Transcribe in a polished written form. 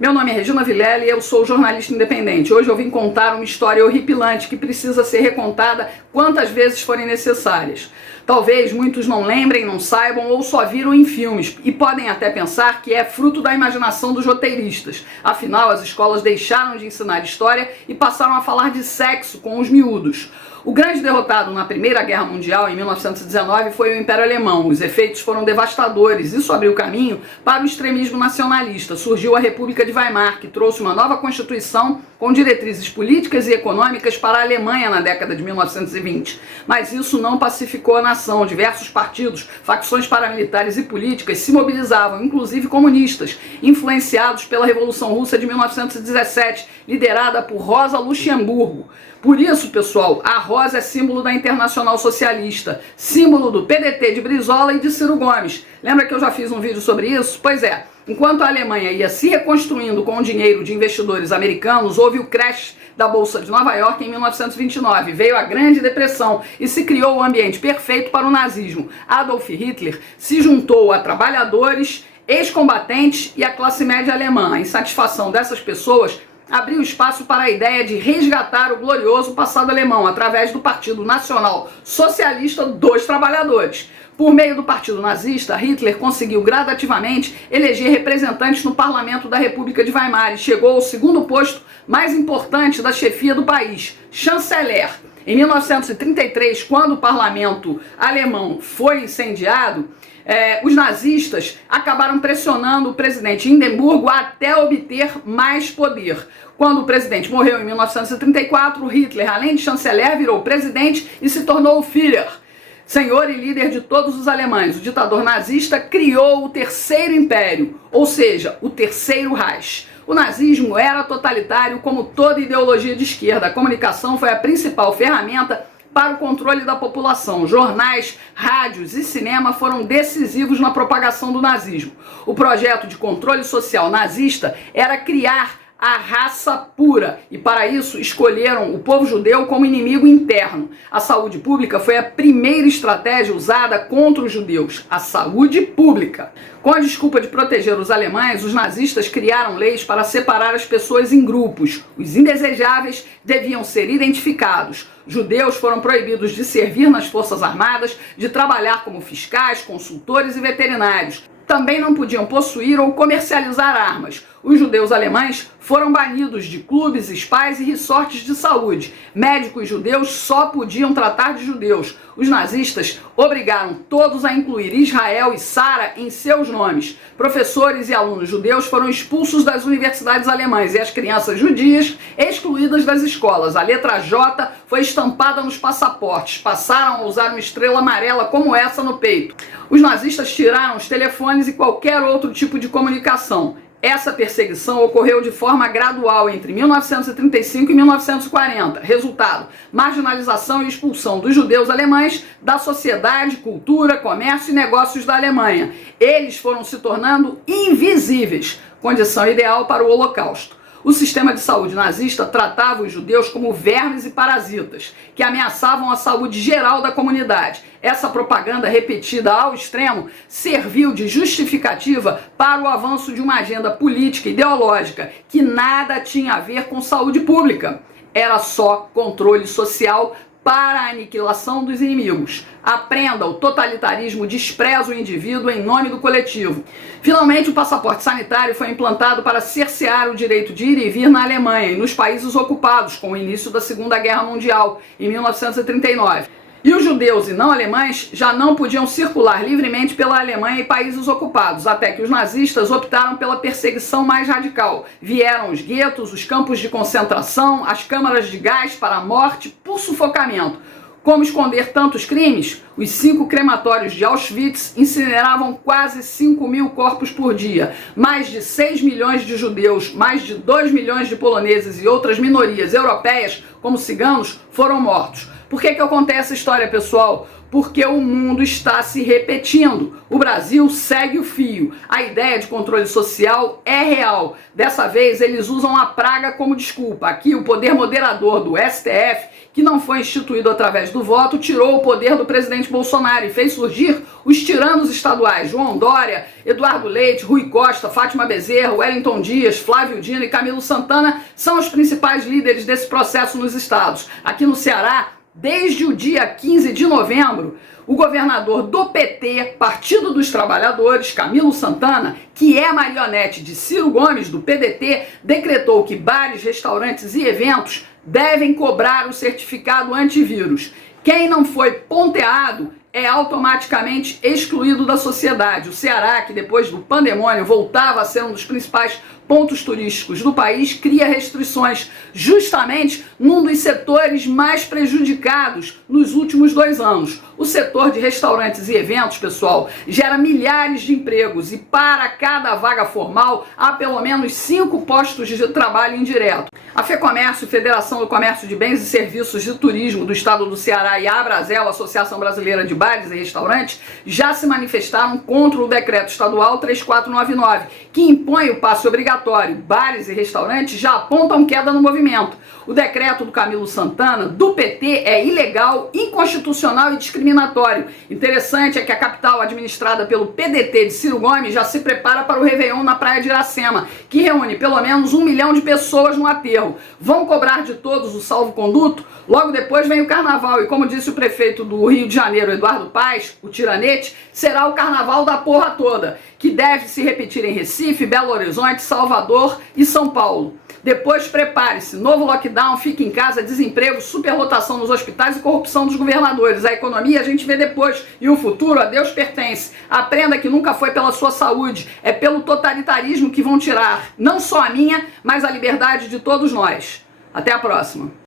Meu nome é Regina Vilela e eu sou jornalista independente. Hoje eu vim contar uma história horripilante que precisa ser recontada quantas vezes forem necessárias. Talvez muitos não lembrem, não saibam ou só viram em filmes e podem até pensar que é fruto da imaginação dos roteiristas. Afinal, as escolas deixaram de ensinar história e passaram a falar de sexo com os miúdos. O grande derrotado na Primeira Guerra Mundial, em 1919, foi o Império Alemão. Os efeitos foram devastadores. Isso abriu caminho para o extremismo nacionalista. Surgiu a República de Weimar, que trouxe uma nova constituição com diretrizes políticas e econômicas para a Alemanha na década de 1920. Mas isso não pacificou a nação. Diversos partidos, facções paramilitares e políticas se mobilizavam, inclusive comunistas, influenciados pela Revolução Russa de 1917, liderada por Rosa Luxemburgo. Por isso, pessoal, a rosa é símbolo da Internacional Socialista, símbolo do PDT de Brizola e de Ciro Gomes. Lembra que eu já fiz um vídeo sobre isso? Pois é, enquanto a Alemanha ia se reconstruindo com o dinheiro de investidores americanos, houve o crash da Bolsa de Nova York em 1929. Veio a Grande Depressão e se criou o ambiente perfeito para o nazismo. Adolf Hitler se juntou a trabalhadores, ex-combatentes e a classe média alemã. A insatisfação dessas pessoas abriu espaço para a ideia de resgatar o glorioso passado alemão através do Partido Nacional Socialista dos Trabalhadores. Por meio do Partido Nazista, Hitler conseguiu gradativamente eleger representantes no Parlamento da República de Weimar e chegou ao segundo posto mais importante da chefia do país, chanceler. Em 1933, quando o parlamento alemão foi incendiado, os nazistas acabaram pressionando o presidente Hindenburgo até obter mais poder. Quando o presidente morreu em 1934, Hitler, além de chanceler, virou presidente e se tornou o Führer, senhor e líder de todos os alemães. O ditador nazista criou o Terceiro Império, ou seja, o Terceiro Reich. O nazismo era totalitário como toda ideologia de esquerda. A comunicação foi a principal ferramenta para o controle da população. Jornais, rádios e cinema foram decisivos na propagação do nazismo. O projeto de controle social nazista era criar a raça pura, e para isso escolheram o povo judeu como inimigo interno. A saúde pública foi a primeira estratégia usada contra os judeus, a saúde pública. Com a desculpa de proteger os alemães, os nazistas criaram leis para separar as pessoas em grupos. Os indesejáveis deviam ser identificados. Judeus foram proibidos de servir nas forças armadas, de trabalhar como fiscais, consultores e veterinários. Também não podiam possuir ou comercializar armas. Os judeus alemães foram banidos de clubes, spas e resorts de saúde. Médicos judeus só podiam tratar de judeus. Os nazistas obrigaram todos a incluir Israel e Sara em seus nomes. Professores e alunos judeus foram expulsos das universidades alemãs e as crianças judias excluídas das escolas. A letra J foi estampada nos passaportes. Passaram a usar uma estrela amarela como essa no peito. Os nazistas tiraram os telefones e qualquer outro tipo de comunicação. Essa perseguição ocorreu de forma gradual entre 1935 e 1940. Resultado: marginalização e expulsão dos judeus alemães da sociedade, cultura, comércio e negócios da Alemanha. Eles foram se tornando invisíveis, condição ideal para o Holocausto. O sistema de saúde nazista tratava os judeus como vermes e parasitas, que ameaçavam a saúde geral da comunidade. Essa propaganda repetida ao extremo serviu de justificativa para o avanço de uma agenda política e ideológica que nada tinha a ver com saúde pública. Era só controle social para a aniquilação dos inimigos. Aprenda, o totalitarismo despreza o indivíduo em nome do coletivo. Finalmente, o passaporte sanitário foi implantado para cercear o direito de ir e vir na Alemanha e nos países ocupados, com o início da Segunda Guerra Mundial, em 1939. E os judeus e não alemães já não podiam circular livremente pela Alemanha e países ocupados, até que os nazistas optaram pela perseguição mais radical. Vieram os guetos, os campos de concentração, as câmaras de gás para a morte por sufocamento. Como esconder tantos crimes? Os 5 crematórios de Auschwitz incineravam quase 5.000 corpos por dia. Mais de 6 milhões de judeus, mais de 2 milhões de poloneses e outras minorias europeias, como ciganos, foram mortos. Por que eu contei essa história, pessoal? Porque o mundo está se repetindo. O Brasil segue o fio. A ideia de controle social é real. Dessa vez, eles usam a praga como desculpa. Aqui, o poder moderador do STF, que não foi instituído através do voto, tirou o poder do presidente Bolsonaro e fez surgir os tiranos estaduais. João Dória, Eduardo Leite, Rui Costa, Fátima Bezerra, Wellington Dias, Flávio Dino e Camilo Santana são os principais líderes desse processo nos estados. Aqui no Ceará, desde o dia 15 de novembro, o governador do PT, Partido dos Trabalhadores, Camilo Santana, que é marionete de Ciro Gomes, do PDT, decretou que bares, restaurantes e eventos devem cobrar o certificado antivírus. Quem não foi ponteado é automaticamente excluído da sociedade. O Ceará, que depois do pandemônio voltava a ser um dos principais pontos turísticos do país, cria restrições justamente num dos setores mais prejudicados nos últimos 2 anos. O setor de restaurantes e eventos, pessoal, gera milhares de empregos e para cada vaga formal há pelo menos 5 postos de trabalho indireto. A FEComércio, Federação do Comércio de Bens e Serviços de Turismo do Estado do Ceará, e a Abrazel, Associação Brasileira de Bares e Restaurantes, já se manifestaram contra o decreto estadual 3499, que impõe o passe obrigatório. Bares e restaurantes já apontam queda no movimento. O decreto do Camilo Santana, do PT, é ilegal, inconstitucional e discriminatório. Interessante é que a capital, administrada pelo PDT de Ciro Gomes, já se prepara para o Réveillon na praia de Iracema, que reúne pelo menos 1 milhão de pessoas no aterro. Vão cobrar de todos o salvo-conduto? Logo depois vem o carnaval e, como disse o prefeito do Rio de Janeiro, Eduardo Paes, o tiranete, será o carnaval da porra toda, que deve se repetir em Recife, Belo Horizonte, Salvador e São Paulo. Depois prepare-se, novo lockdown, fique em casa, desemprego, superlotação nos hospitais e corrupção dos governadores. A economia a gente vê depois e o futuro a Deus pertence. Aprenda que nunca foi pela sua saúde, é pelo totalitarismo que vão tirar não só a minha, mas a liberdade de todos nós. Até a próxima.